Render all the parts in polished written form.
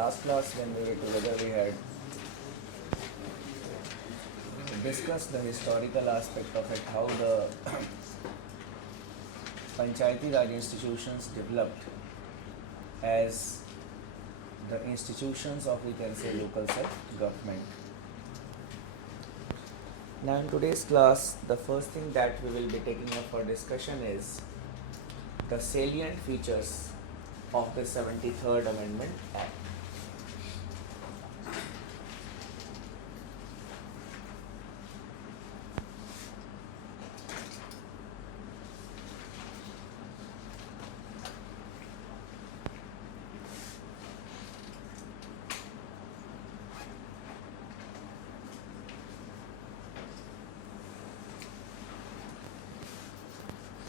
last class when we were together, we had discussed the historical aspect of it, how the Panchayati Raj institutions developed as the institutions of, we can say, local self-government. Now in today's class, the first thing that we will be taking up for discussion is the salient features of the 73rd Amendment Act.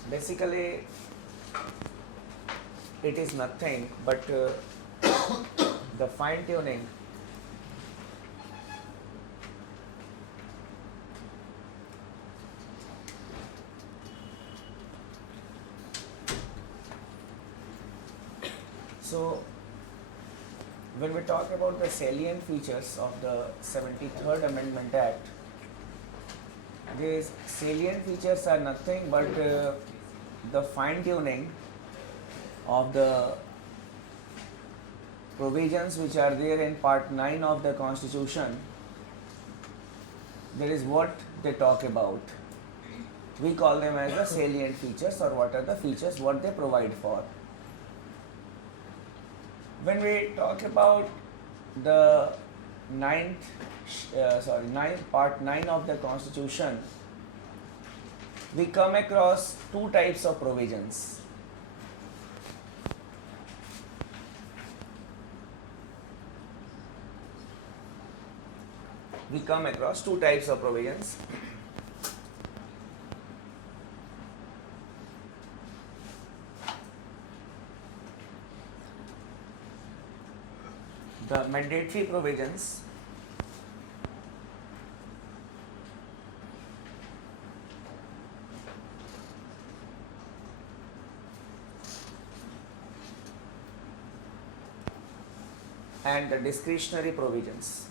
Basically, it is nothing but the fine tuning so when we talk about the salient features of the 73rd Amendment Act, these salient features are nothing but the fine tuning of the provisions which are there in Part 9 of the Constitution. That is what they talk about. We call them as the salient features, or what are the features what they provide for. When we talk about the Part 9 of the Constitution, we come across two types of provisions. We come across two types of provisions. The mandatory provisions and the discretionary provisions.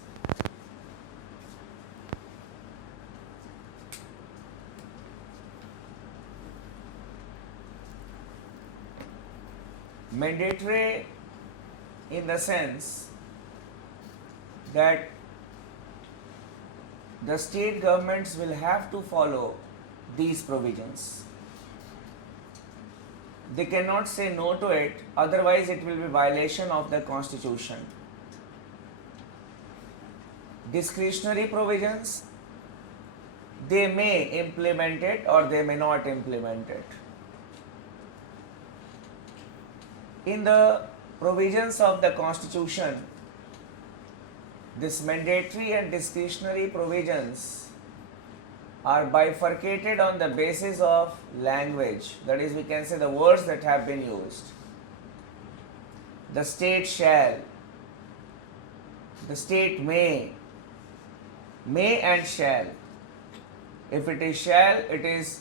Mandatory in the sense that the state governments will have to follow these provisions. They cannot say no to it, otherwise it will be violation of the Constitution. Discretionary provisions, they may implement it or they may not implement it. In the provisions of the Constitution, this mandatory and discretionary provisions are bifurcated on the basis of language, that is, we can say the words that have been used. The state shall, the state may and shall. If it is shall, it is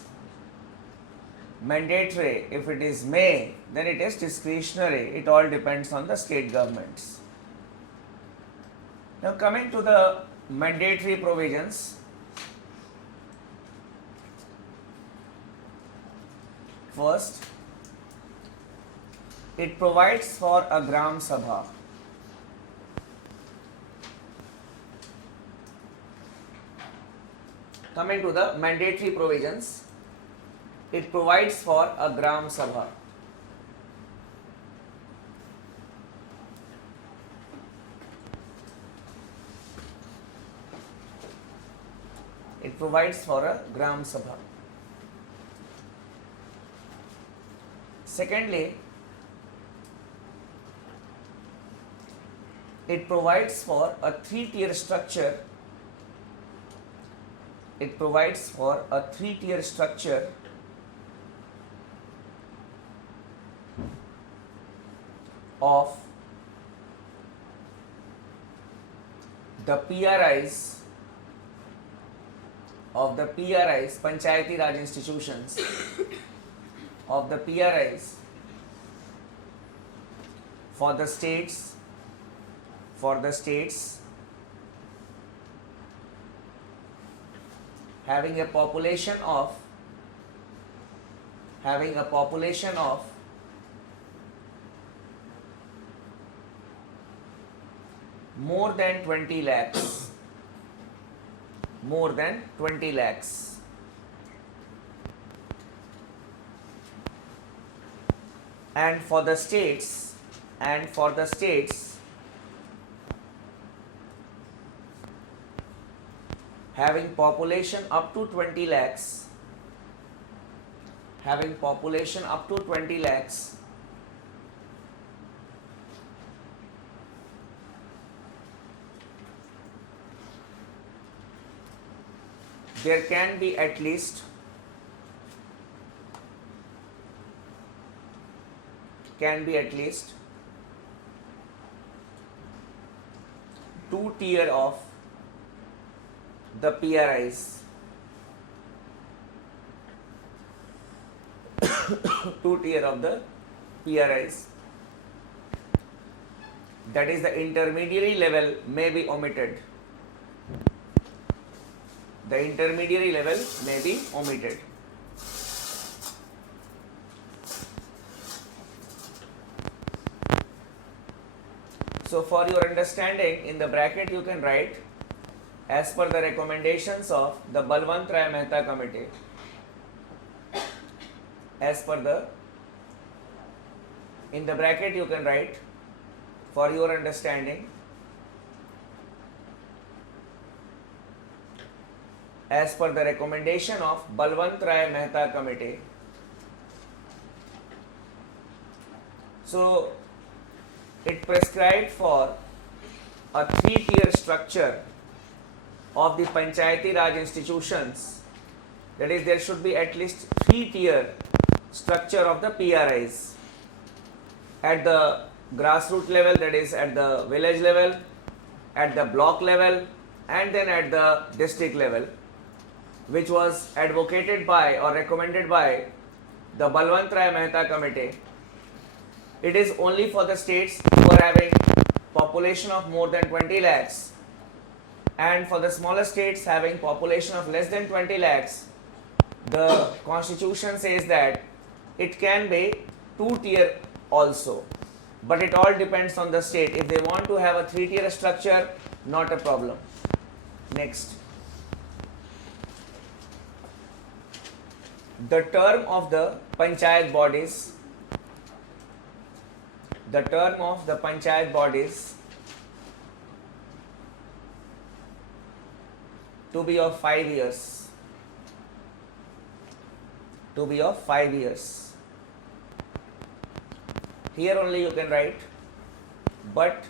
mandatory. If it is may, then it is discretionary. It all depends on the state governments. Now coming to the mandatory provisions, first, it provides for a Gram Sabha. Coming to the mandatory provisions, it provides for a Gram Sabha. It provides for a Gram Sabha. Secondly, it provides for a three-tier structure. It provides for a three-tier structure of the PRIs, Panchayati Raj institutions, of the PRIs for the states for the states having a population of more than 20 lakhs, and for the states having population up to 20 lakhs, there can be at least two tier of the PRIs. Two tier of the PRIs, that is the intermediary level may be omitted. The intermediary level may be omitted. So for your understanding, in the bracket you can write, as per the recommendations of the Balwant Rai Mehta Committee, in the bracket you can write, for your understanding, as per the recommendation of Balwant Rai Mehta Committee. So it prescribed for a 3-tier structure of the Panchayati Raj institutions, that is, there should be at least 3-tier structure of the PRIs at the grassroots level, that is at the village level, at the block level, and then at the district level, which was advocated by or recommended by the Balwant Rai Mehta Committee. It is only for the states who are having population of more than 20 lakhs, and for the smaller states having population of less than 20 lakhs, the constitution says that it can be 2-tier also, but it all depends on the state. If they want to have a 3-tier structure, not a problem. Next, the term of the panchayat bodies, to be of 5 years. Here only you can write, but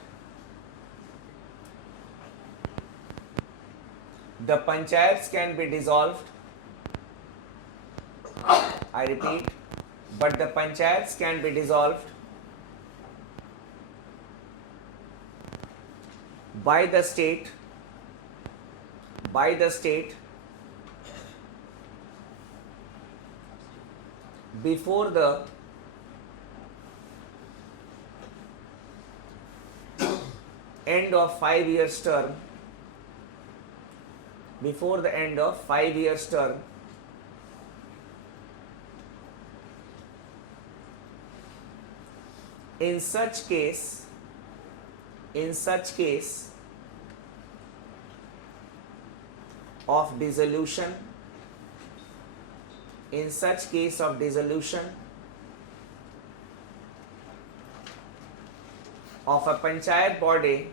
the panchayats can be dissolved. I repeat, but the panchayats can be dissolved by the state before the end of 5 years term, in such case of dissolution, of a panchayat body,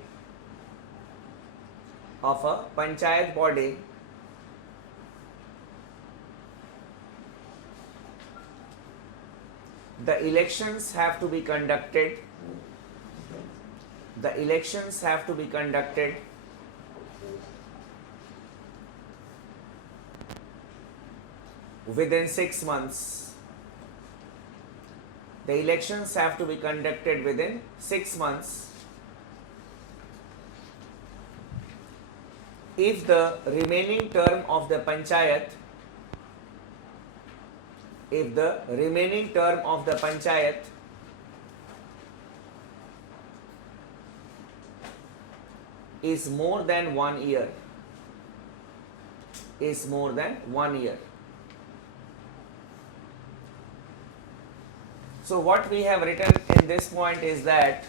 the elections have to be conducted within 6 months. The elections have to be conducted within 6 months if the remaining term of the panchayat is more than 1 year, is more than 1 year. So what we have written in this point is that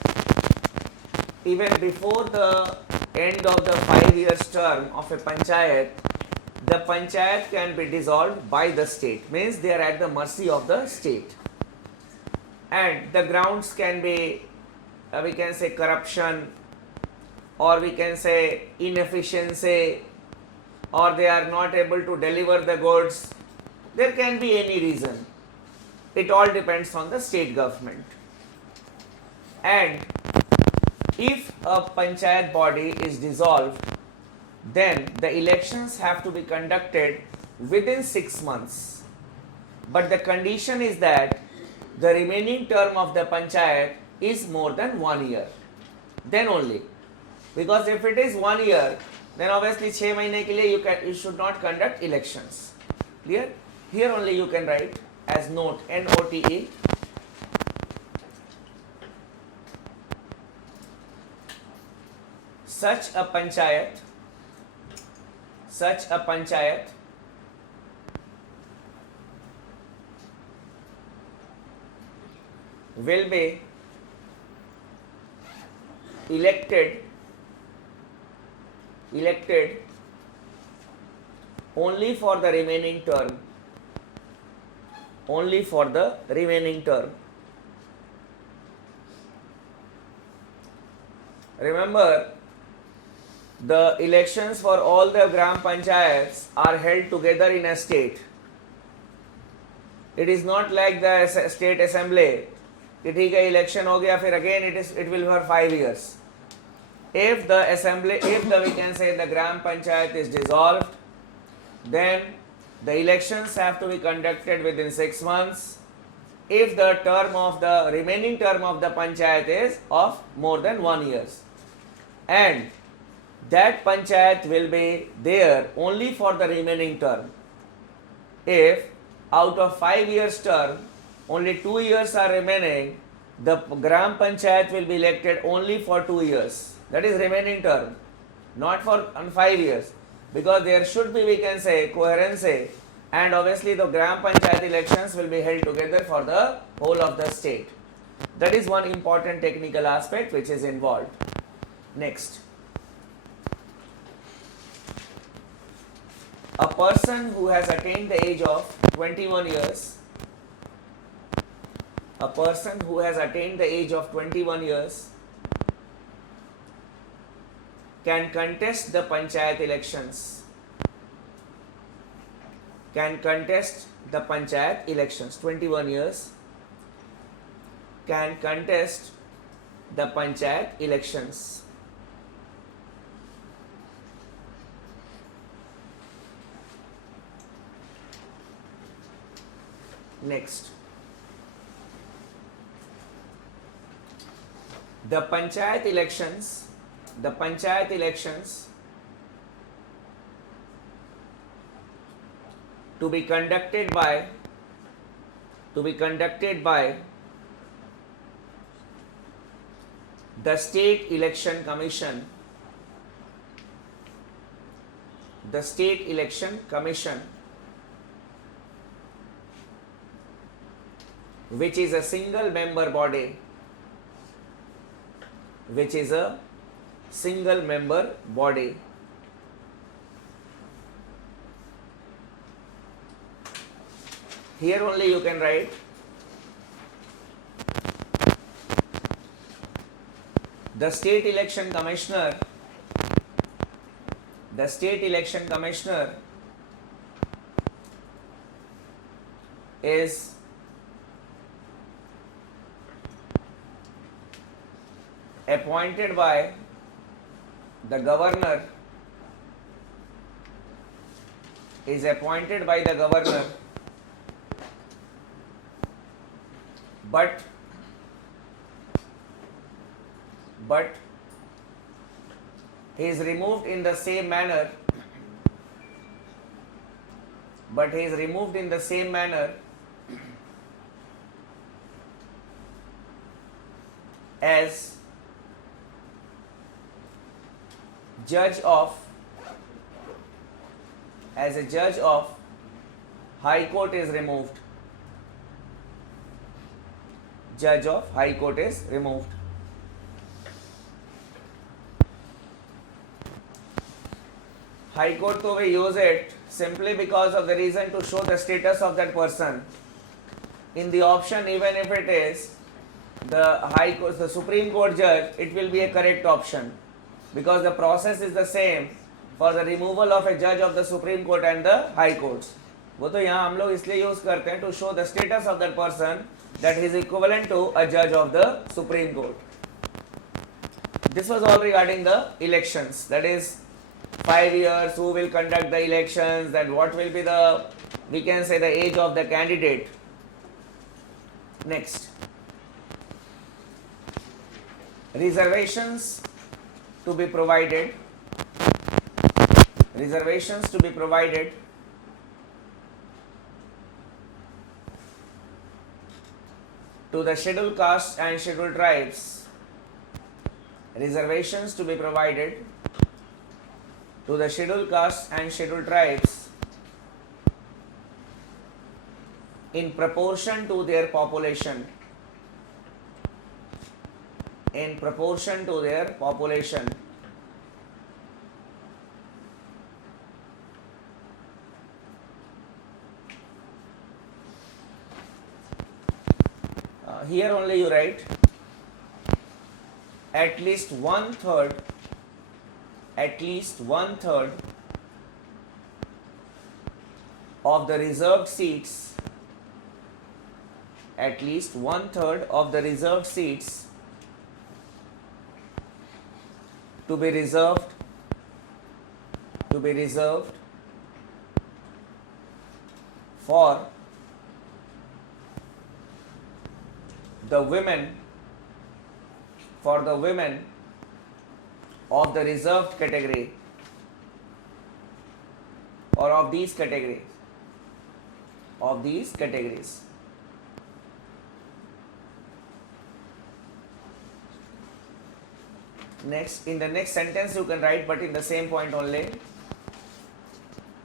even before the end of the 5 years term of a panchayat, the panchayat can be dissolved by the state, means they are at the mercy of the state. And the grounds can be, we can say corruption, or we can say inefficiency, or they are not able to deliver the goods. There can be any reason. It all depends on the state government. And if a panchayat body is dissolved, then the elections have to be conducted within 6 months. But the condition is that the remaining term of the panchayat is more than 1 year. Then only. Because if it is 1 year, then obviously 6 mahine ke liye you should not conduct elections. Clear? Here only you can write as note, NOTE. Such a panchayat will be elected only for the remaining term. Only for the remaining term. Remember, the elections for all the gram panchayats are held together in a state. It is not like the state assembly. ठीक है election हो गया फिर again it will be for 5 years. If the assembly, if the we can say the gram panchayat is dissolved, then the elections have to be conducted within 6 months. If the term of the remaining term of the panchayat is of more than 1 year, and that panchayat will be there only for the remaining term. If out of 5 years term only 2 years are remaining, the gram panchayat will be elected only for 2 years. That is remaining term, not for 5 years, because there should be, we can say, coherency, and obviously the gram panchayat elections will be held together for the whole of the state. That is one important technical aspect which is involved. Next, a person who has attained the age of 21 years, a person who has attained the age of 21 years can contest the panchayat elections. Can contest the panchayat elections. 21 years can contest the panchayat elections. Next, the panchayat elections to be conducted by the State Election Commission, which is a single member body, Here only you can write the State Election Commissioner is appointed by the governor, but he is removed in the same manner, as judge of High Court is removed. Judge of High Court is removed. High Court to we use it simply because of the reason to show the status of that person. In the option, even if it is the High Court, the Supreme Court judge, it will be a correct option because the process is the same for the removal of a judge of the Supreme Court and the High Courts. वो तो यहाँ हम लोग इसलिए use करते हैं to show the status of that person that he is equivalent to a judge of the Supreme Court. This was all regarding the elections. That is 5 years, who will conduct the elections, then what will be the, we can say, the age of the candidate. Next, reservations to be provided. Reservations to be provided to the scheduled castes and scheduled tribes. Reservations to be provided to the scheduled castes and scheduled tribes in proportion to their population. In proportion to their population. Here only you write at least one third of the reserved seats, at least one third of the reserved seats to be reserved for the women of the reserved category or of these categories. Next, in the next sentence you can write, but in the same point only,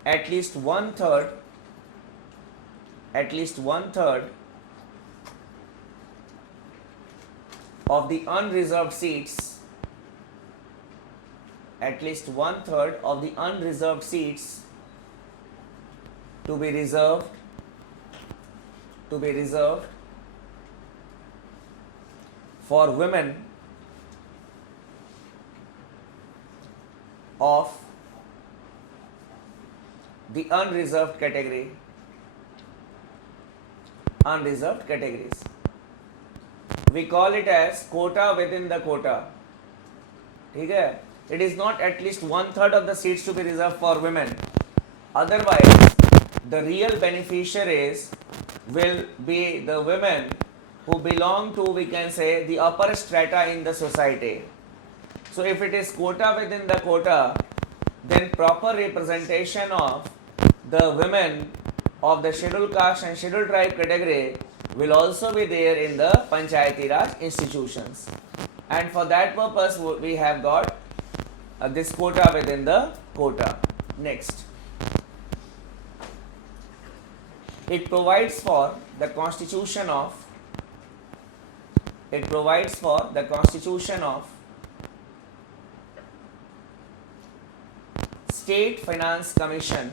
at least one third of the unreserved seats, at least one third of the unreserved seats to be reserved for women of the unreserved categories. We call it as quota within the quota. ठीक है? It is not at least one third of the seats to be reserved for women. Otherwise, the real beneficiaries will be the women who belong to, we can say, the upper strata in the society. So if it is quota within the quota, then proper representation of the women of the scheduled caste and scheduled tribe category will also be there in the Panchayati Raj institutions. And for that purpose, we have got this quota within the quota. Next, it provides for the constitution of State Finance Commission,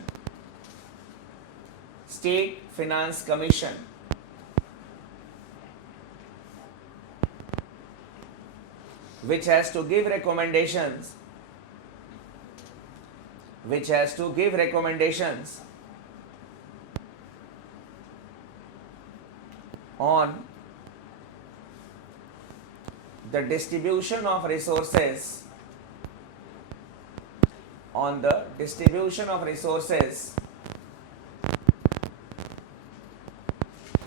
which has to give recommendations on the distribution of resources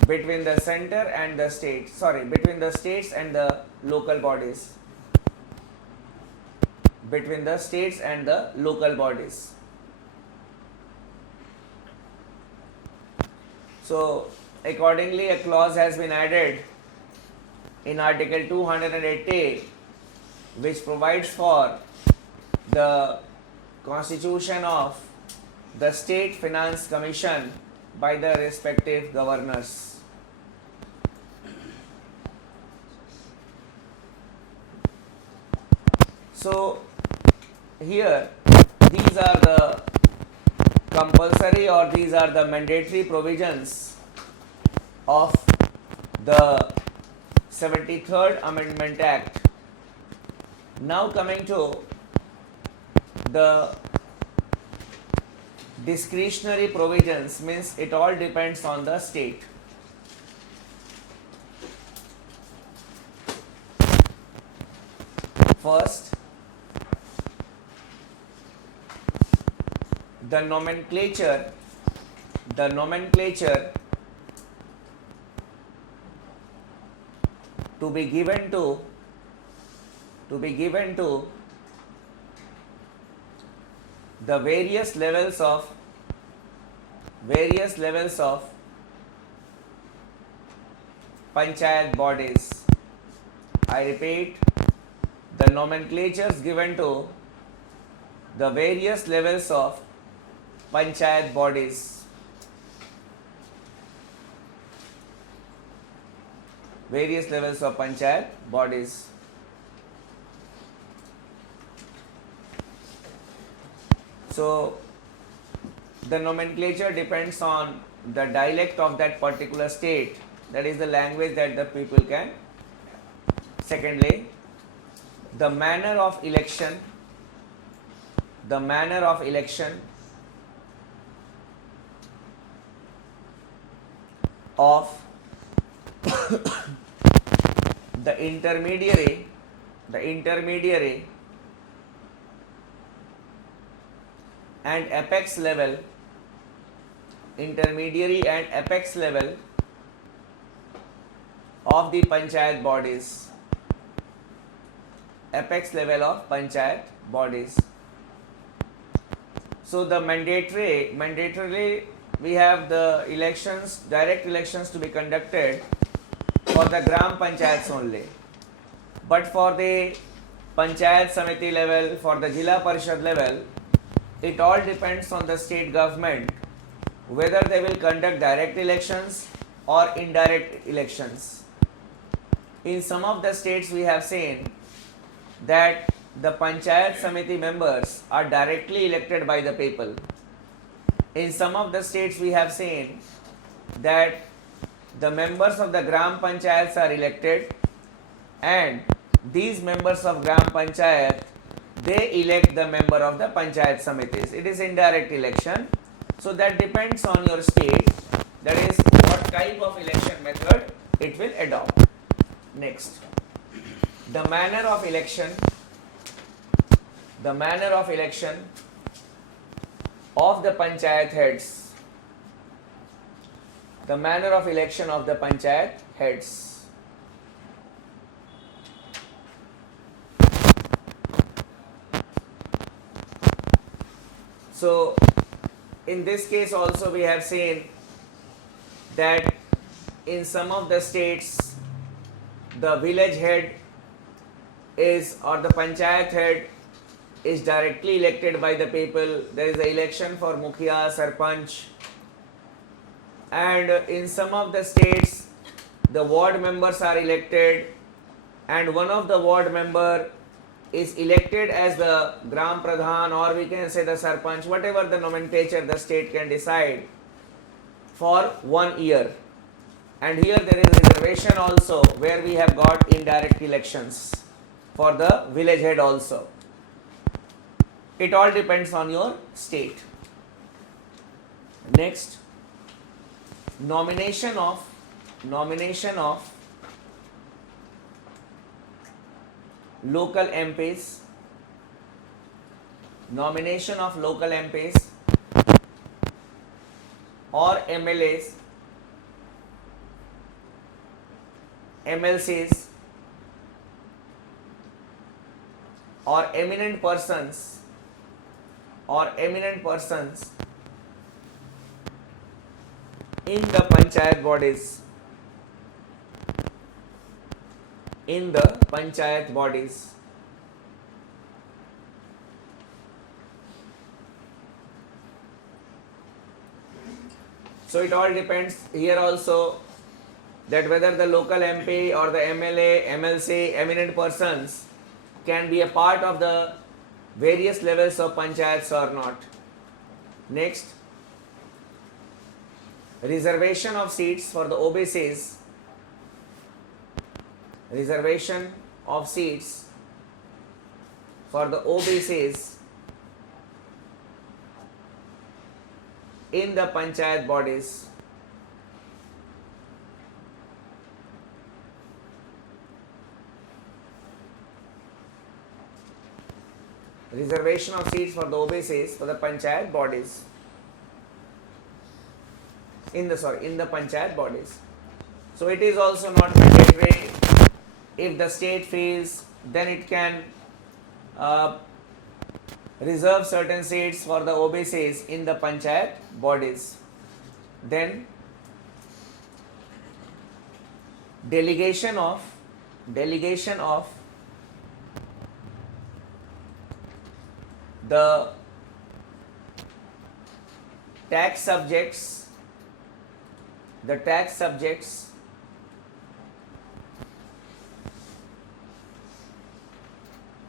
between the center and the state, between the states and the local bodies. So accordingly, a clause has been added in Article 280, which provides for the constitution of the State Finance Commission by the respective governors. So here these are the compulsory or these are the mandatory provisions of the 73rd Amendment Act. Now coming to the discretionary provisions, means it all depends on the state. First, the nomenclature to be given to the various levels of panchayat bodies. I repeat, the nomenclatures given to the various levels of panchayat bodies. Various levels of panchayat bodies. So the nomenclature depends on the dialect of that particular state, that is the language that the people can. Secondly, the manner of election of the intermediary and apex level of the panchayat bodies. Apex level of panchayat bodies. So the mandatorily we have the elections, direct elections to be conducted for the gram panchayats only. But for the panchayat samiti level, for the Jilla Parishad level, it all depends on the state government whether they will conduct direct elections or indirect elections. In some of the states we have seen that the panchayat samiti members are directly elected by the people. In some of the states we have seen that the members of the gram panchayats are elected, and these members of gram panchayat, they elect the member of the panchayat samitis. It is indirect election. So that depends on your state, that is what type of election method it will adopt. Next, the manner of election of the panchayat heads. The manner of election of the panchayat heads. So in this case also we have seen that in some of the states the village head is, or the panchayat head is directly elected by the people. There is an election for mukhiya, sarpanch, and in some of the states the ward members are elected, and one of the ward member is elected as the gram pradhan, or we can say the sarpanch, whatever the nomenclature the state can decide, for 1 year. And here there is a reservation also where we have got indirect elections for the village head also. It all depends on your state. Next, nomination of local MPs. Nomination of local MPs or MLAs, MLCs, or eminent persons in the panchayat bodies. So it all depends here also that whether the local MP or the MLA, MLC, eminent persons can be a part of the various levels of panchayats or not. Next, reservation of seats for the OBCs. Reservation of seats for the OBCs in the panchayat bodies. Reservation of seats for the OBCs for the panchayat bodies. In the panchayat bodies. So it is also not mandatory. If the state feels, then it can reserve certain seats for the OBCs in the panchayat bodies. Then delegation of the tax subjects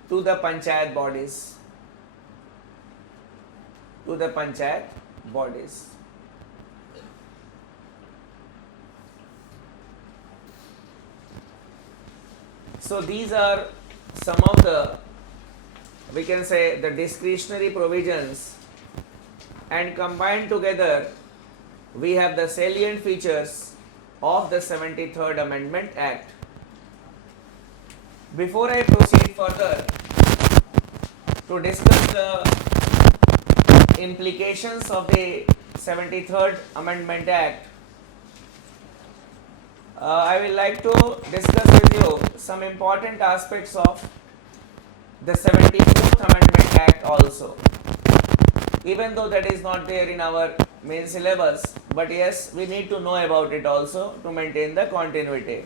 to the panchayat bodies. So these are some of the, we can say, the discretionary provisions, and combined together we have the salient features of the 73rd Amendment Act. Before I proceed further to discuss the implications of the 73rd Amendment Act, I will like to discuss with you some important aspects of the 74th Amendment Act also. Even though that is not there in our main syllabus, but yes, we need to know about it also to maintain the continuity.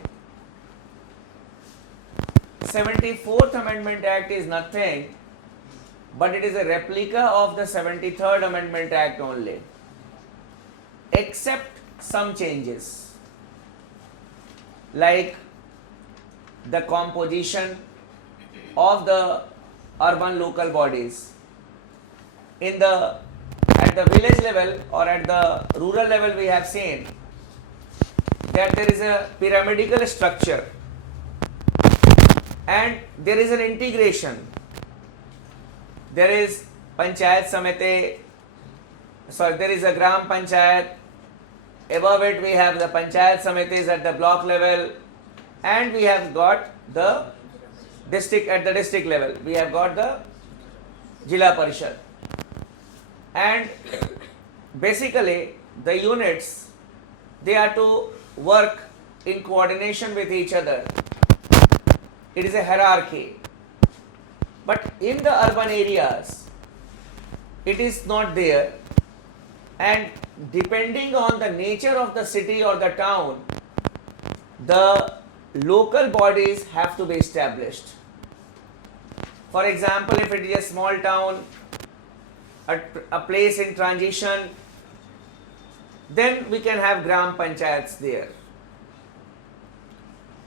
74th Amendment Act is nothing but it is a replica of the 73rd Amendment Act only, except some changes like the composition of the urban local bodies. At the village level or at the rural level, we have seen that there is a pyramidal structure and there is an integration. There is Panchayat Samiti, there is a Gram Panchayat. Above it we have the Panchayat Samitis at the block level, and we have got the district at the district level. We have got the Jila Parishad. And basically the units, they are to work in coordination with each other. It is a hierarchy. But in the urban areas, it is not there, and depending on the nature of the city or the town, the local bodies have to be established. For example, if it is a small town, a place in transition, then we can have Gram Panchayats there.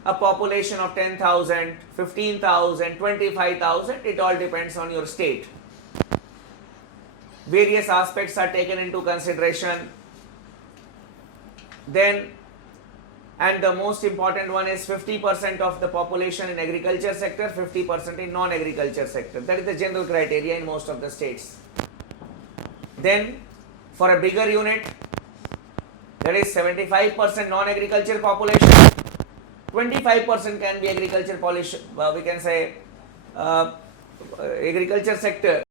A population of 10,000, 15,000, 25,000, it all depends on your state. Various aspects are taken into consideration. Then, and the most important one is 50% of the population in agriculture sector, 50% in non-agriculture sector. That is the general criteria in most of the states. Then, for a bigger unit, that is 75% non-agriculture population, 25% can be agriculture population, we can say agriculture sector.